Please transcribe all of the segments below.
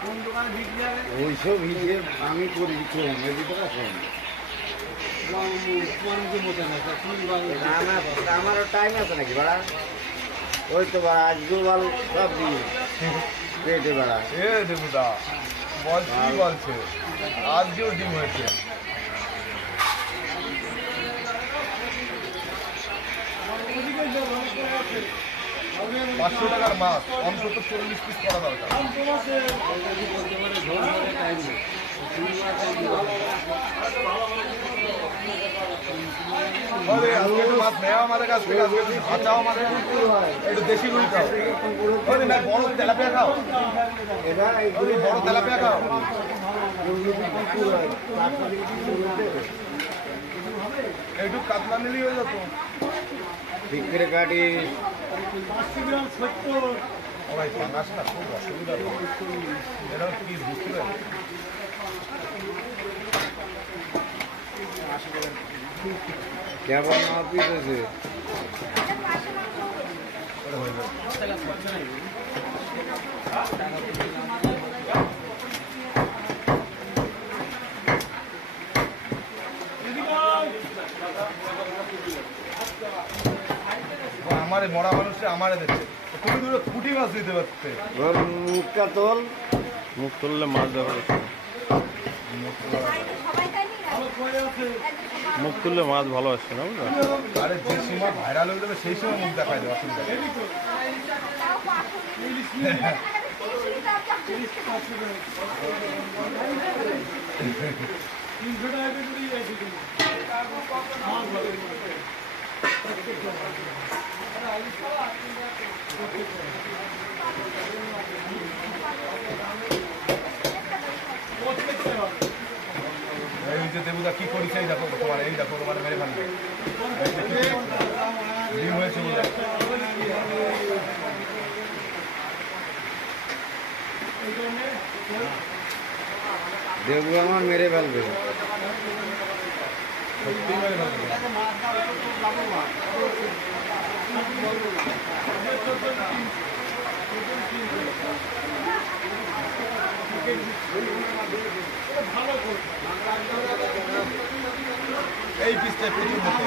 ওইসব হিসেব আমি করি কম এদিকে আমারও টাইম আছে নাকি বাড়া ওই তো বাড়া আজকেও ভালো সব দিয়ে পেটে বাড়া এ দেবুদা বল কি বলছে আজকেও ডিম হয়েছে 500 টাকার মাছ অন্তত 40 পিস করা দরকার মাছ নেওয়া আমাদের কাছ থেকে বাঁচাও আমাদের একটু দেশি রুই খাও না বড় তেলাপিয়া খাও বড় তেলাপিয়া খাও একটু কাতলা নিলেই হয়ে যেত ঠিক করে কাটি ভাই পাঙ্গাস না খুব অসুবিধা এটা কি বুঝতে পারি কেমন মাছ পিস আমারে মরা মানুষে আমারে দিচ্ছে তুমি দূরে পুঁটি মাছ দিতে পারতে মুখটা তোল মুখ তুললে মাছ দেওয়া মুখ তুললে মাছ ভালো আসছে না বুঝলো আরে যে সময় ভাইরাল হয়ে যাবে সেই সময় মুখ দেখায় দেওয়া অসুবিধা এই যে দেবুদা কি করিস এই দেখো তোমার এই দেখো তোমার মেরে ফেলবে ডিম হয়েছে বলে দেবু আমার মেরে ফেলবে সত্যি মেরে ফেলবে এই পিসটা প্রচুর মুখে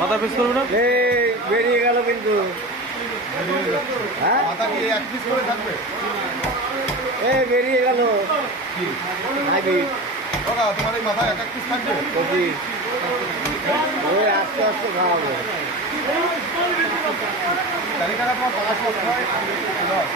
মাথা পিস করবে না এই বেরিয়ে গেল কিন্তু হ্যাঁ মাথা কি এক পিস করে থাকবে এই বেরিয়ে গেল কি নাকি দাদা তোমার এই মাথায় এক পিস থাকবে কপি ওই আস্তে আস্তে খাওয়াবো জানি টাকা তোমার 500 হয় লস